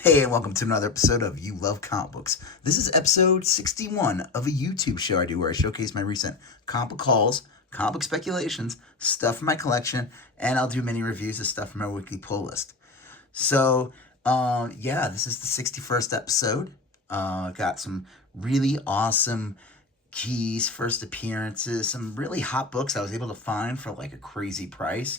Hey, and welcome to another episode of You Love Comic Books. This is episode 61 of a YouTube show I do where I showcase my recent comic book hauls, comic book speculations, stuff from my collection, and I'll do mini reviews of stuff from my weekly pull list. So, this is the 61st episode. Got some really awesome keys, first appearances, some really hot books I was able to find for like a crazy price.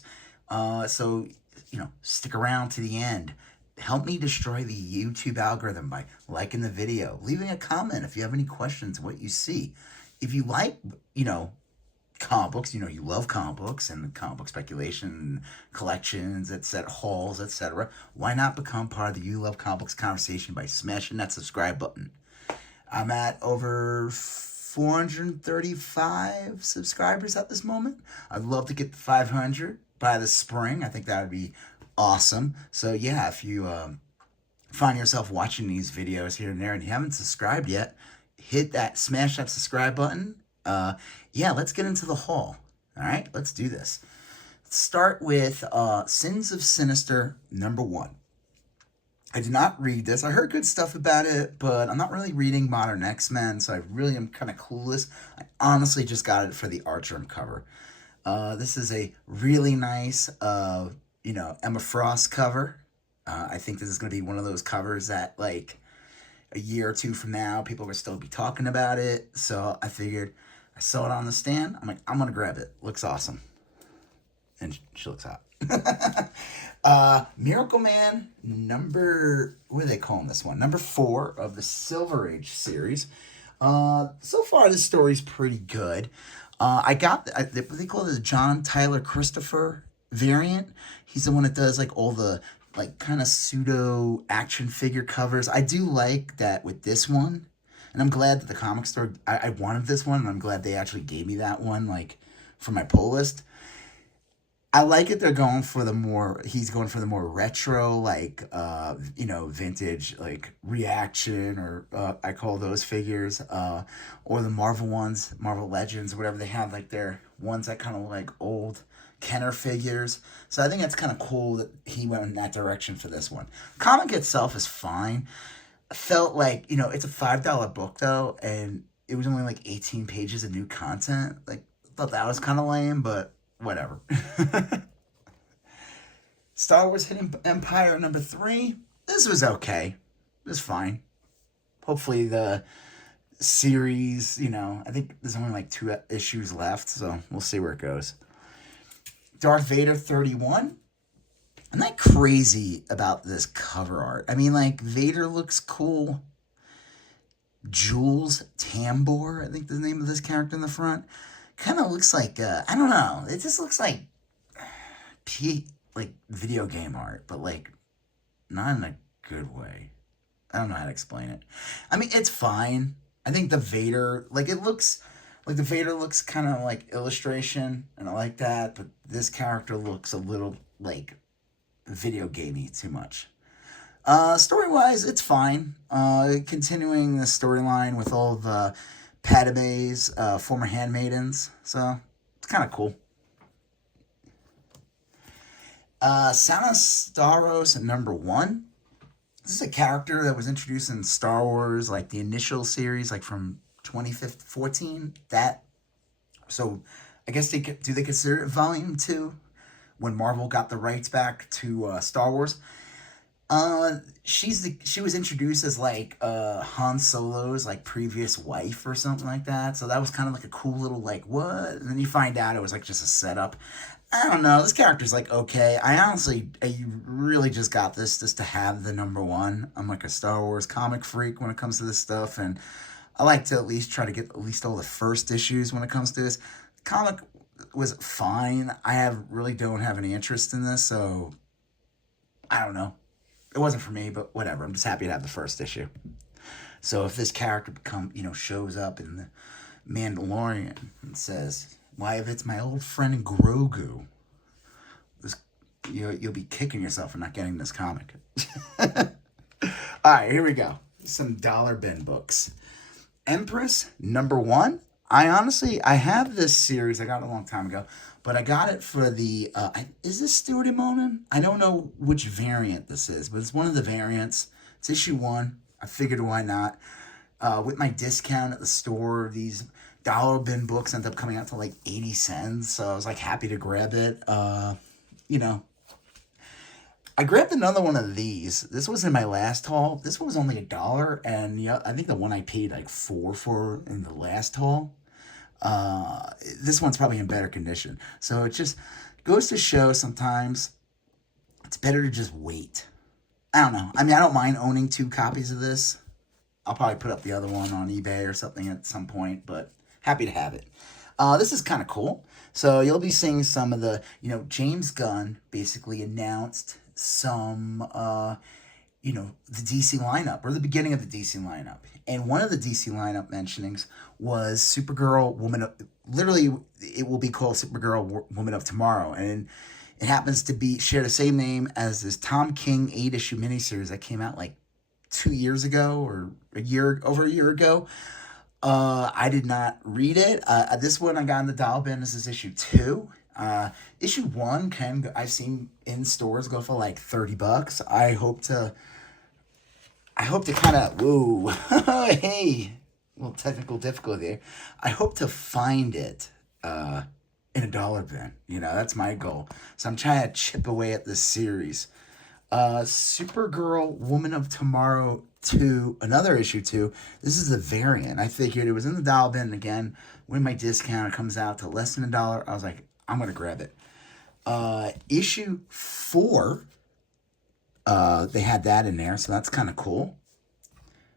Stick around to the end. Help me destroy the YouTube algorithm by liking the video, leaving a comment if you have any questions, what you see. If you like, comic books, you love comic books and comic book speculation, collections, etc., hauls, etc., why not become part of the You Love Comic Books conversation by smashing that subscribe button? I'm at over 435 subscribers at this moment. I'd love to get to 500 by the spring. I think that would be awesome. So yeah, if you find yourself watching these videos here and there and you haven't subscribed yet, smash that subscribe button. Let's get into the haul. All right, let's do this. Let's start with Sins of Sinister #1. I did not read this. I heard good stuff about it, but I'm not really reading Modern X-Men, so I really am kind of clueless. I honestly just got it for the Artgerm cover. This is a really nice, Emma Frost cover. I think this is going to be one of those covers that, like, a year or two from now, people will still be talking about it. So I figured, I saw it on the stand. I'm like, I'm going to grab it. Looks awesome. And she looks hot. Miracle Man what do they call this one? #4 of the Silver Age series. So far this story's pretty good. I got what they call it, the John Tyler Christopher variant. He's the one that does like all the like kind of pseudo action figure covers. I do like that with this one, and I'm glad that the comic store. I wanted this one, and I'm glad they actually gave me that one, like for my pull list. I like it. He's going for the more retro, like, vintage, like reaction, or I call those figures, or the Marvel ones, Marvel Legends, whatever they have, like their ones that kind of like old Kenner figures. So I think that's kind of cool that he went in that direction for this one. Comic itself is fine. I felt like, it's a $5 book though, and it was only like 18 pages of new content. Like, thought that was kind of lame, but whatever. Star Wars Hidden Empire #3. This was okay. It was fine. Hopefully the series, I think there's only like 2 issues left, so we'll see where it goes. Darth Vader 31. I'm not crazy about this cover art. I mean, like, Vader looks cool. Jules Tambor, I think the name of this character in the front, kind of looks like, I don't know. It just looks like like video game art, but like not in a good way. I don't know how to explain it. I mean, it's fine. I think the Vader, the Vader looks kind of like illustration, and I like that, but this character looks a little like video gamey too much. Story-wise, it's fine. Continuing the storyline with all the Padme's former handmaidens, so it's kind of cool. Sana Starros #1. This is a character that was introduced in Star Wars, like the initial series, like from 2014. So I guess do they consider it Volume 2 when Marvel got the rights back to Star Wars? She was introduced as like Han Solo's like previous wife or something like that. So that was kind of like a cool little like what, and then you find out it was like just a setup. I don't know. This character's like okay. I really just got this just to have the #1. I'm like a Star Wars comic freak when it comes to this stuff, and I like to at least try to get at least all the first issues when it comes to this. Comic was fine. Really don't have any interest in this, so I don't know. It wasn't for me, but whatever. I'm just happy to have the first issue. So if this character shows up in the Mandalorian and says, "Why, if it's my old friend Grogu," you'll be kicking yourself for not getting this comic. All right, here we go. Some dollar bin books. Empress #1. I have this series. I got it a long time ago, but I got it for the, is this Stuart and Monin? I don't know which variant this is, but it's one of the variants It's issue 1. I figured why not. With my discount at the store, these dollar bin books end up coming out to like 80 cents. So I was like happy to grab it. You know, I grabbed another one of these. This was in my last haul. This one was only $1, and yeah, I think the one I paid like 4 for in the last haul. This one's probably in better condition. So it just goes to show sometimes it's better to just wait. I don't know. I mean, I don't mind owning 2 copies of this. I'll probably put up the other one on eBay or something at some point, but happy to have it. This is kind of cool. So you'll be seeing some of the, James Gunn basically announced some, the DC lineup, or the beginning of the DC lineup. And one of the DC lineup mentionings was Supergirl, literally, it will be called Supergirl, Woman of Tomorrow. And it happens to share the same name as this Tom King 8-issue miniseries that came out like 2 years ago, or over a year ago. I did not read it. This one I got in the dollar bin. This is issue 2. Issue 1 I've seen in stores go for like $30. I hope to kind of, whoa, hey, little technical difficulty there. I hope to find it in a dollar bin. That's my goal. So I'm trying to chip away at this series. Supergirl, Woman of Tomorrow 2, another issue 2. This is the variant. I figured it was in the dollar bin again. When my discount comes out to less than $1, I was like, I'm going to grab it. Issue 4, they had that in there, so that's kind of cool.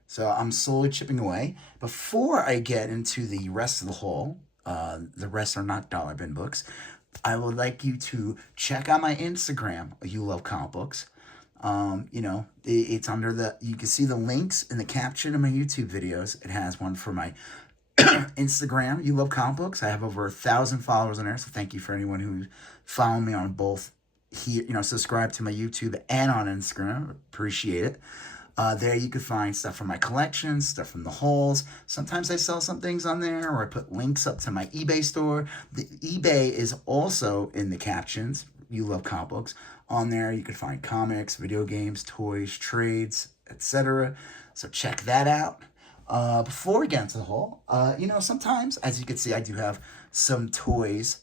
So I'm slowly chipping away. Before I get into the rest of the haul, the rest are not dollar bin books, I would like you to check out my Instagram, You Love Comic Books. It's under you can see the links in the caption of my YouTube videos. It has one for my Instagram, You Love Comic Books. I have over 1,000 followers on there, so thank you for anyone who's following me on both here, subscribe to my YouTube and on Instagram. Appreciate it. There you can find stuff from my collections, stuff from the hauls. Sometimes I sell some things on there, or I put links up to my eBay store. The eBay is also in the captions, You Love Comic Books. On there you can find comics, video games, toys, trades, etc. So check that out. Before we get into the haul, sometimes, as you can see, I do have some toys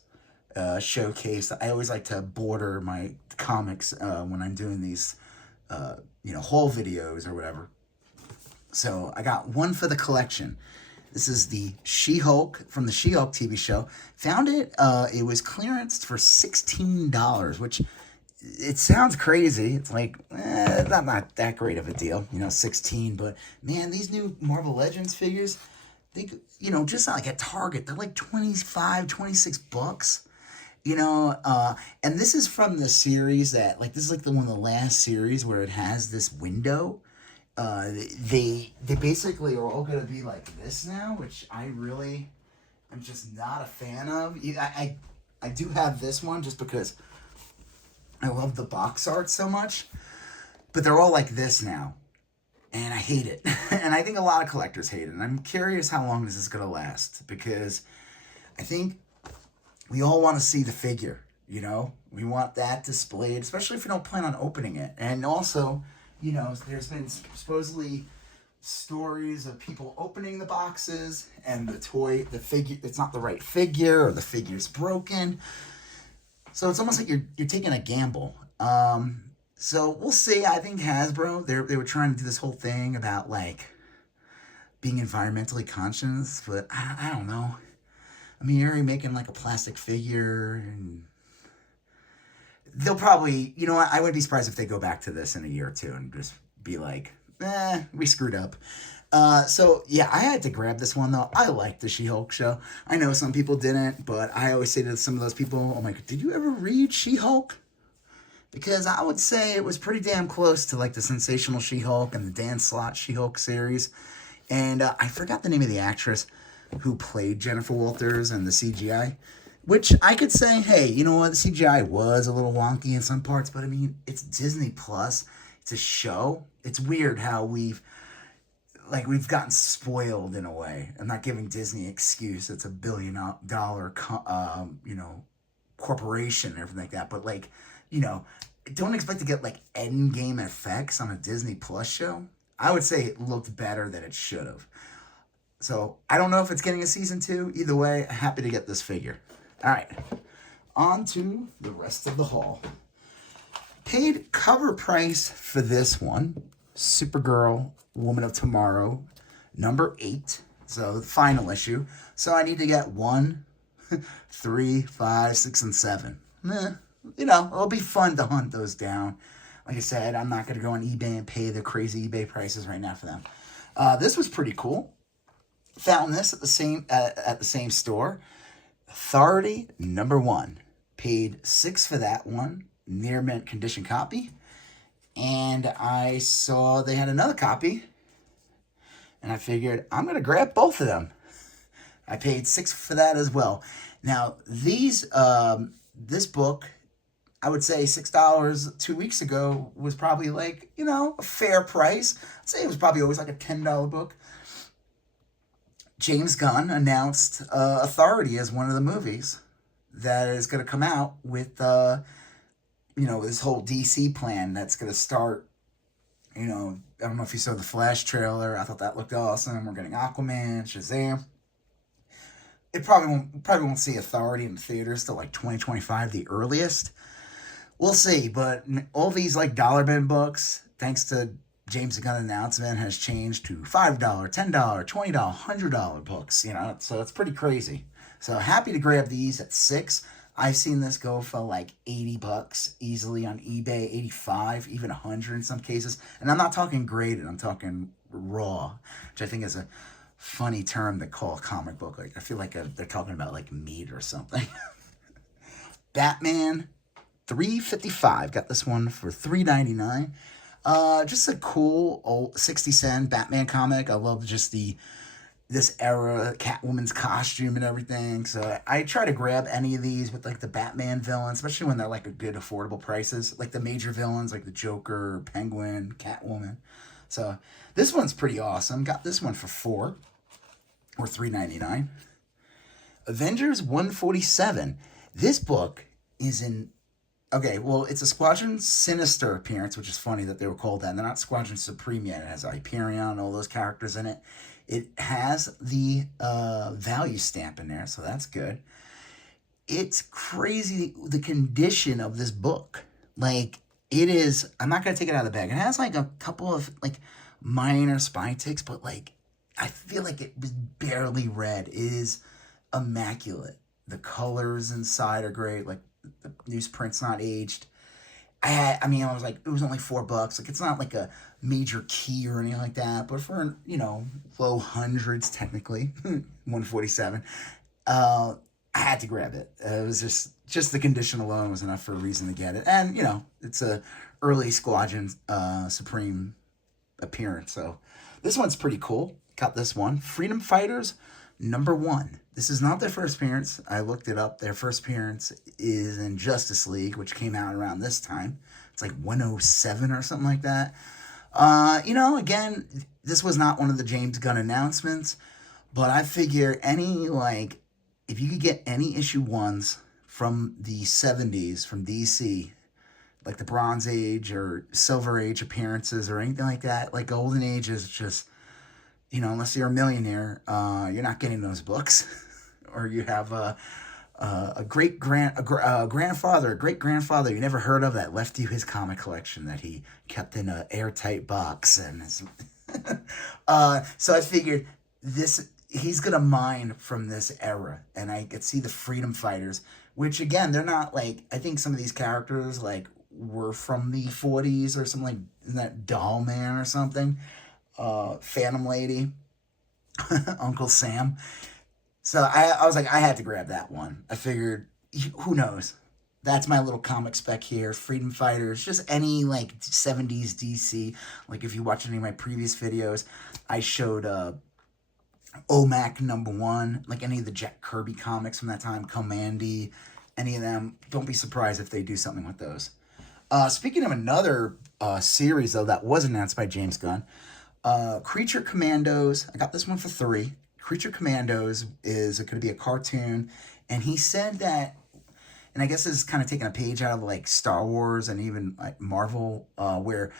showcased. I always like to border my comics when I'm doing these haul videos or whatever. So I got one for the collection. This is the She-Hulk from the She-Hulk TV show. Found it, it was clearanced for $16, which it sounds crazy. It's like, not that great of a deal, 16. But man, these new Marvel Legends figures, they, just like at Target, they're like 25, 26 bucks. And this is from the series that, like, this is like one of the last series where it has this window. They basically are all going to be like this now, which I really am just not a fan of. I do have this one just because I love the box art so much, but they're all like this now, and I hate it. And I think a lot of collectors hate it, and I'm curious how long this is going to last, because I think we all want to see the figure, We want that displayed, especially if we don't plan on opening it. And also, there's been supposedly stories of people opening the boxes and the figure, it's not the right figure, or the figure's broken. So it's almost like you're taking a gamble. So we'll see. I think Hasbro, they were trying to do this whole thing about, like, being environmentally conscious, but I don't know. I mean, you're already making like a plastic figure, and they'll probably, I wouldn't be surprised if they go back to this in a year or two and just be like, we screwed up. So yeah, I had to grab this one though. I like the She-Hulk show. I know some people didn't, but I always say to some of those people, I'm like, did you ever read She-Hulk? Because I would say it was pretty damn close to like the Sensational She-Hulk and the Dan Slott She-Hulk series. And I forgot the name of the actress who played Jennifer Walters and the CGI, which I could say, hey, you know what, the CGI was a little wonky in some parts, but I mean, it's Disney Plus, it's a show. It's weird how we've gotten spoiled in a way. I'm not giving Disney an excuse, it's $1 billion corporation and everything like that, but don't expect to get like Endgame effects on a Disney Plus show. I would say it looked better than it should have. So I don't know if it's getting a season 2. Either way, happy to get this figure. All right, on to the rest of the haul. Paid cover price for this one, Supergirl, Woman of Tomorrow, number 8. So the final issue. So I need to get 1, 3, 5, 6, and 7. It'll be fun to hunt those down. Like I said, I'm not going to go on eBay and pay the crazy eBay prices right now for them. This was pretty cool. Found this at the same store. Authority number 1. Paid $6 for that one. Near mint condition copy. And I saw they had another copy. And I figured I'm going to grab both of them. I paid $6 for that as well. Now, this book, I would say $6 2 weeks ago was probably like, a fair price. I'd say it was probably always like a $10 book. James Gunn announced Authority as one of the movies that is going to come out with this whole DC plan that's going to start, I don't know if you saw the Flash trailer. I thought that looked awesome. We're getting Aquaman, Shazam. It probably won't see Authority in the theaters till like 2025, the earliest. We'll see, but all these like dollar bin books, thanks to James Gunn announcement, has changed to $5, $10, $20, $100 books, so it's pretty crazy. So happy to grab these at $6. I've seen this go for like $80 easily on eBay, 85, even 100 in some cases. And I'm not talking graded, I'm talking raw, which I think is a funny term to call a comic book. Like I feel like they're talking about like meat or something. Batman, $3.55. Got this one for $3.99. Just a cool old 60-cent Batman comic. I love just this era, Catwoman's costume and everything. So I try to grab any of these with like the Batman villains, especially when they're like a good affordable prices. Like the major villains like the Joker, Penguin, Catwoman. So this one's pretty awesome. Got this one for $4 or $3.99. Avengers 147. This book is in... Okay, well, it's a Squadron Sinister appearance, which is funny that they were called that. They're not Squadron Supreme yet. It has Hyperion, all those characters in it. It has the value stamp in there, so that's good. It's crazy, the condition of this book. Like, it is... I'm not going to take it out of the bag. It has, like, a couple of, like, minor spine ticks, but, like, I feel like it was barely read. It is immaculate. The colors inside are great. Like, the newsprint's not aged. I was like, it was only $4. Like, it's not like a major key or anything like that, but for, low hundreds, technically, 147, I had to grab it. It was just the condition alone was enough for a reason to get it. And, it's a early Squadron Supreme appearance. So this one's pretty cool. Got this one. Freedom Fighters, number 1. This is not their first appearance. I looked it up. Their first appearance is in Justice League, which came out around this time. It's like 107 or something like that. Again, this was not one of the James Gunn announcements, but I figure if you could get any issue 1s from the 70s from DC, like the Bronze Age or Silver Age appearances or anything like that, like Golden Age is just, unless you're a millionaire, you're not getting those books. Or you have a great-grandfather you never heard of that left you his comic collection that he kept in an airtight box. And so I figured he's going to mine from this era. And I could see the Freedom Fighters, which, again, they're not like... I think some of these characters, like, were from the 40s or something, like, isn't that Doll Man or something? Phantom Lady, Uncle Sam. So I was like, I had to grab that one. I figured, who knows? That's my little comic spec here. Freedom Fighters, just any like 70s DC. Like if you watch any of my previous videos, I showed OMAC number 1, like any of the Jack Kirby comics from that time, Commandy, any of them. Don't be surprised if they do something with those. Speaking of another series, though, that was announced by James Gunn, Creature Commandos. I got this one for $3. Creature Commandos is going to be a cartoon, and he said that, and and I guess this is kind of taking a page out of like Star Wars and even like Marvel, where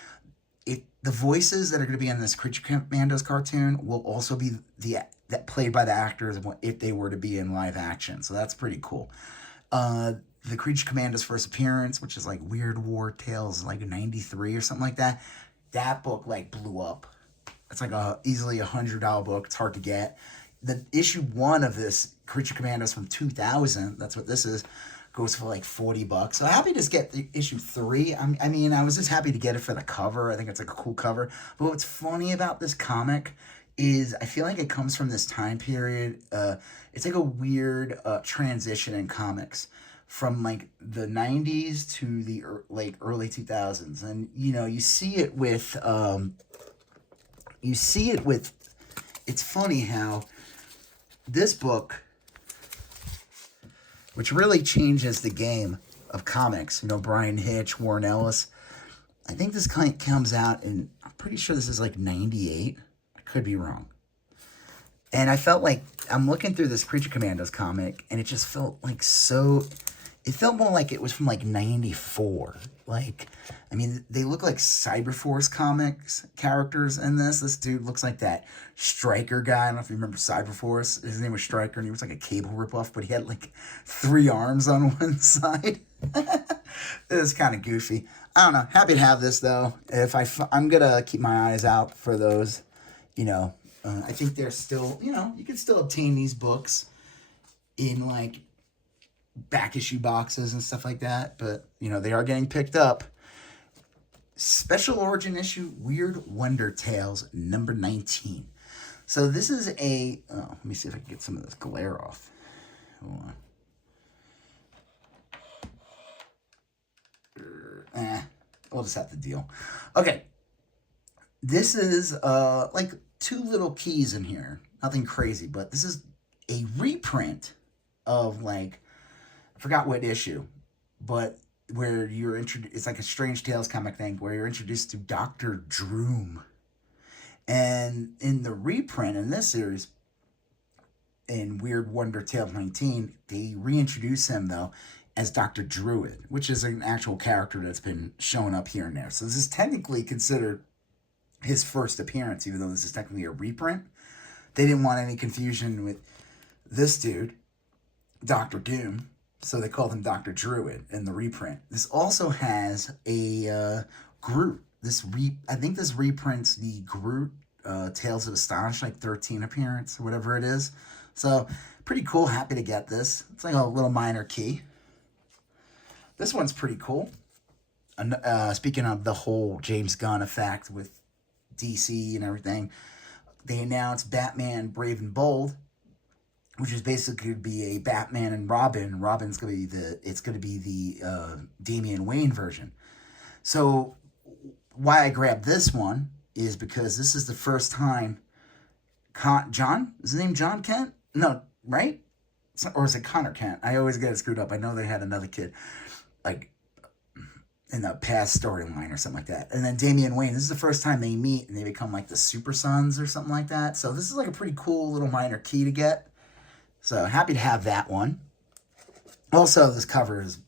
the voices that are going to be in this Creature Commandos cartoon will also be that played by the actors if they were to be in live action. So that's pretty cool. The Creature Commandos' first appearance, which is like Weird War Tales, like '93 or something like that. That book like blew up. It's like easily $100 book. It's hard to get. The issue 1 of this Creature Commandos from 2000, that's what this is, goes for like $40. So happy to get the issue 3. I mean, I was just happy to get it for the cover. I think it's like a cool cover. But what's funny about this comic is I feel like it comes from this time period. It's like a weird transition in comics from like the 90s to the like early 2000s. And you see it with it's funny how this book, which really changes the game of comics, Brian Hitch, Warren Ellis, I think this kind of comes out in, I'm pretty sure this is like 98. I could be wrong. And I felt like I'm looking through this Creature Commandos comic, and it just felt like it felt more like it was from like 94. Like, I mean, they look like Cyberforce comics characters in this. This dude looks like that Stryker guy. I don't know if you remember Cyberforce. His name was Stryker, and he was like a cable ripoff, but he had like 3 arms on one side. It was kind of goofy. I don't know. Happy to have this, though. I'm going to keep my eyes out for those, I think they're still, you can still obtain these books in like back issue boxes and stuff like that, but they are getting picked up. Special origin issue Weird Wonder Tales number 19. So this is let me see if I can get some of this glare off. Hold on. We'll just have to deal. Okay. This is like 2 little keys in here. Nothing crazy, but this is a reprint of like, I forgot what issue, but where you're introduced, it's like a Strange Tales comic thing where you're introduced to Dr. Droom. And in the reprint in this series, in Weird Wonder Tale 19, they reintroduce him though as Dr. Druid, which is an actual character that's been showing up here and there. So this is technically considered his first appearance, even though this is technically a reprint. They didn't want any confusion with this dude, Dr. Doom, so they called him Dr. Druid in the reprint. This also has a Groot. I think this reprints the Groot Tales of Astonish, like 13 appearance, or whatever it is. So, pretty cool. Happy to get this. It's like a little minor key. This one's pretty cool. Speaking of the whole James Gunn effect with DC and everything, they announced Batman Brave and Bold, which is basically going to be a Batman and Robin. Robin's going to be the Damian Wayne version. So why I grabbed this one is because this is the first time John, is his name John Kent? No, right? Or is it Connor Kent? I always get it screwed up. I know they had another kid, like, in the past storyline or something like that. And then Damian Wayne, this is the first time they meet and they become like the Super Sons or something like that. So this is like a pretty cool little minor key to get. So happy to have that one. Also, this cover is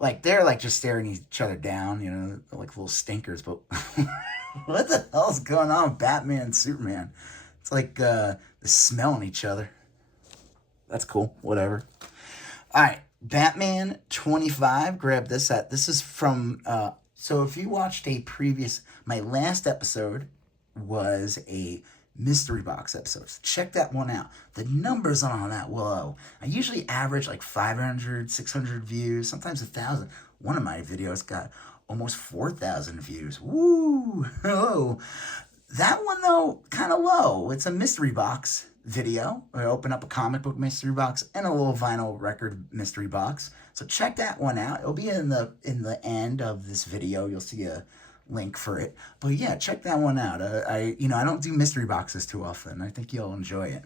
like, they're like just staring each other down, like little stinkers. But what the hell's going on with Batman and Superman? It's like they're smelling each other. That's cool. Whatever. All right. Batman 25. Grab this set. This is from, so if you watched my last episode was a mystery box episode. So check that one out. The numbers on that, whoa. I usually average like 500, 600 views, sometimes 1,000. One of my videos got almost 4,000 views. Woo! Oh. That one, though, kind of low. It's a mystery box video. I open up a comic book mystery box and a little vinyl record mystery box. So check that one out. It'll be in the end of this video. You'll see a link for it. But yeah, check that one out. I don't do mystery boxes too often. I think you'll enjoy it.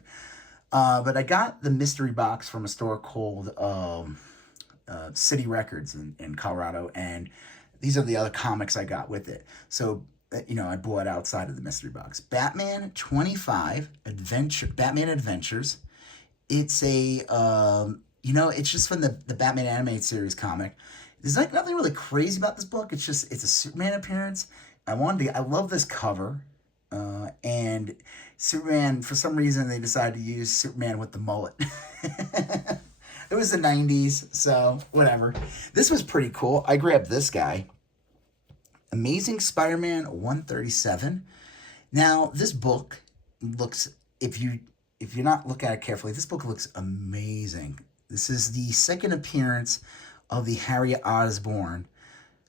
But I got the mystery box from a store called City Records in Colorado, and these are the other comics I got with it. So I bought outside of the mystery box. Batman 25 Batman Adventures. It's a You know, it's just from the Batman animated series comic. There's like nothing really crazy about this book. It's just it's a Superman appearance. I love this cover, and Superman, for some reason they decided to use Superman with the mullet. It was the 90s, so whatever. This was pretty cool. I grabbed this guy. Amazing Spider-Man 137. Now, this book looks, if you're not looking at it carefully, this book looks amazing. This is the second appearance of the Harry Osborn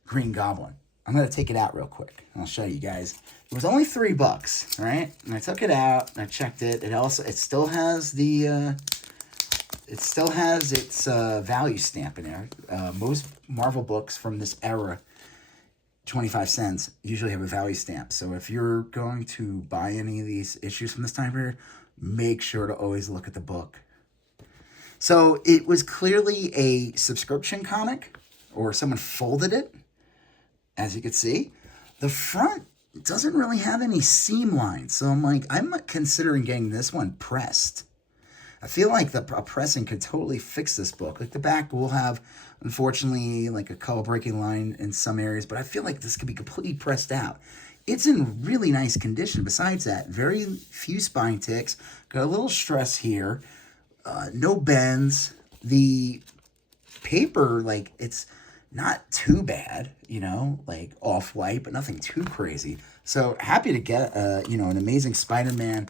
Green Goblin. I'm going to take it out real quick. I'll show you guys. It was only $3, right? And I took it out and I checked it. It still has its value stamp in there. Most Marvel books from this era, 25 cents, usually have a value stamp. So if you're going to buy any of these issues from this time period, make sure to always look at the book. So it was clearly a subscription comic, or someone folded it, as you can see. The front doesn't really have any seam lines, so I'm considering getting this one pressed. I feel like a pressing could totally fix this book. Like the back will have, unfortunately, like a color breaking line in some areas, but I feel like this could be completely pressed out. It's in really nice condition. Besides that, very few spine ticks. Got a little stress here. No bends. The paper, like, it's not too bad, you know, like off-white, but nothing too crazy. So happy to get, an Amazing Spider-Man,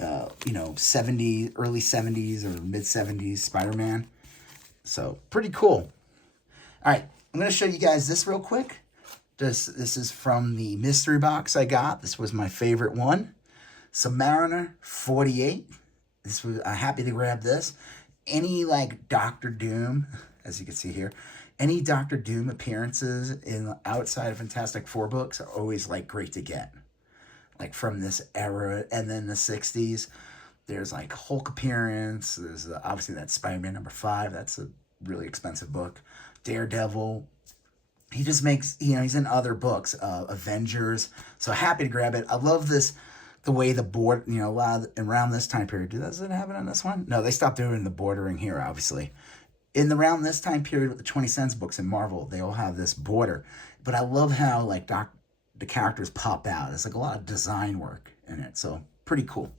early 70s or mid-70s Spider-Man. So pretty cool. All right, I'm going to show you guys this real quick. This is from the mystery box I got. This was my favorite one. Submariner 48. I'm happy to grab this. Any like Doctor Doom, as you can see here, any Doctor Doom appearances in outside of Fantastic Four books are always like great to get. Like from this era, and then the 60s. There's like Hulk appearance. There's obviously that Spider-Man #5. That's a really expensive book. Daredevil. He just makes, he's in other books. Avengers. So happy to grab it. I love this, the way the board, around this time period. Does it have it on this one? No, they stopped doing the bordering here, obviously. Around this time period with the 20 cents books in Marvel, they all have this border. But I love how the characters pop out. It's like a lot of design work in it. So pretty cool.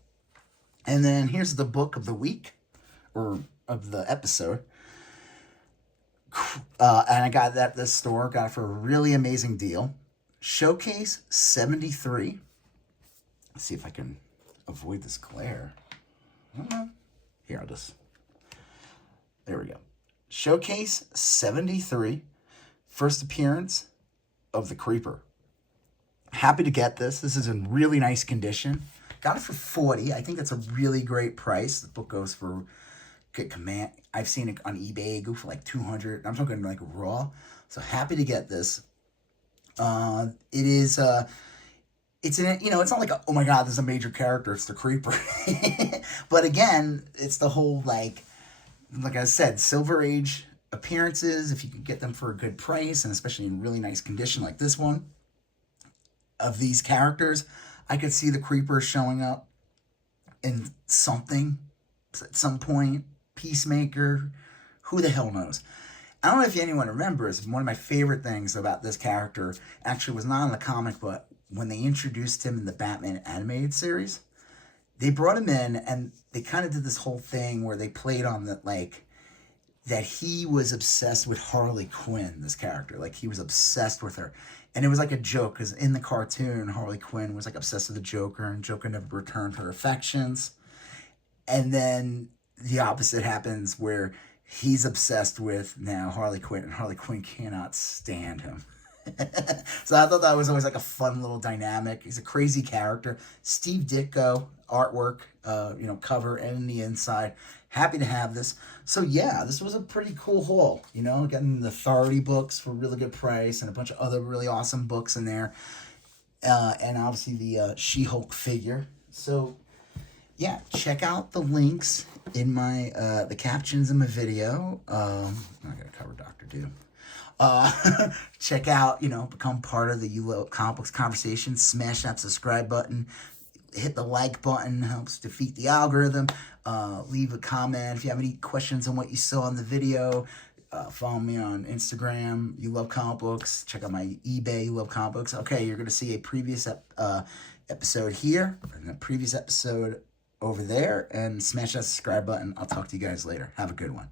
And then here's the book of the week, or of the episode. And I got that at this store. Got it for a really amazing deal. Showcase 73. Let's see if I can avoid this glare. Here, there we go. Showcase 73. First appearance of the Creeper. Happy to get this. This is in really nice condition. Got it for $40. I think that's a really great price. The book goes for good command. I've seen it on eBay go for like $200. I'm talking like raw. So happy to get this. It is it's in it, it's not like oh my god, there's a major character, it's the Creeper. But again, it's the whole like I said, Silver Age appearances, if you can get them for a good price, and especially in really nice condition like this one, of these characters, I could see the Creeper showing up in something at some point. Peacemaker, who the hell knows? I don't know if anyone remembers, one of my favorite things about this character actually was not in the comic, but when they introduced him in the Batman animated series, they brought him in and they kind of did this whole thing where they played on that he was obsessed with Harley Quinn, this character. Like, he was obsessed with her. And it was like a joke, because in the cartoon, Harley Quinn was like obsessed with the Joker, and Joker never returned her affections. And then the opposite happens, where he's obsessed with now Harley Quinn, and Harley Quinn cannot stand him. So I thought that was always like a fun little dynamic. He's a crazy character. Steve Ditko artwork, cover and the inside. Happy to have this. So yeah, this was a pretty cool haul. Getting the Authority books for a really good price, and a bunch of other really awesome books in there. And obviously the She-Hulk figure. So yeah, check out the links in my the captions in my video. I'm not gonna cover Dr. Doom. Check out, become part of the ULO Comic Books conversation. Smash that subscribe button. hit the like button, helps defeat the algorithm. Leave a comment if you have any questions on what you saw in the video. Follow me on Instagram, You Love Comic Books. Check out my eBay, You Love Comic Books. Okay, you're going to see a previous episode here and a previous episode over there. And smash that subscribe button. I'll talk to you guys later. Have a good one.